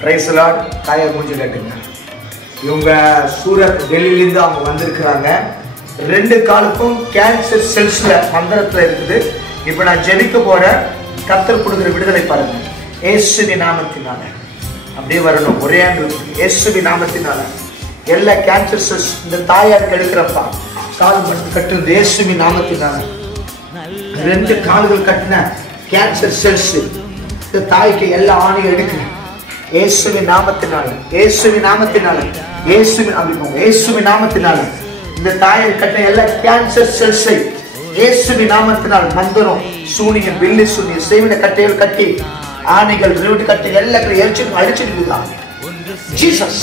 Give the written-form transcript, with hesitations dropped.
Price Lord. தாயை மூஞ்சி கட்டுங்க. இவங்க சூரத் டெல்லியிலேருந்து அவங்க வந்திருக்கிறாங்க. 2 காலுக்கும் கேன்சர் செல்ஸ்ல மந்திரத்துல இருக்குது. இப்ப நான் ஜெபிக்க போறேன். கர்த்தர் கொடுக்கிற விடுதலை பாருங்க. இயேசுவின் நாமத்தினால அப்படியே வரணும். ஒரே இயேசுவின் நாமத்தினால எல்லா கேன்சர் செல்ஸ் இந்த தாயாருக்கு எடுக்கிறப்பா கால் மட்டும் கட்டு. இயேசுவின் நாமத்தினால 2 கால்கள் கட்டின கேன்சர் செல்ஸ் இந்த தாய்க்கு எல்லா ஆணையும் எடுக்கிறேன். இயேசுவின் நாமத்தினால, இயேசுவின் நாமத்தினால, இயேசுவின் நாமத்தினால இந்த தாயை கட்ட எல்லா கேன்சர் செல்ஸை இயேசுவின் நாமத்தினால் மந்திரம், சூனியம், பில்லி சூனியம், செய்வின கட்டைகள் கட்டி, ஆணைகள், ரிவிட் கட்டி எல்லாத்தையும் எரிச்சு அடிச்சிருக்குதான். ஜீசஸ்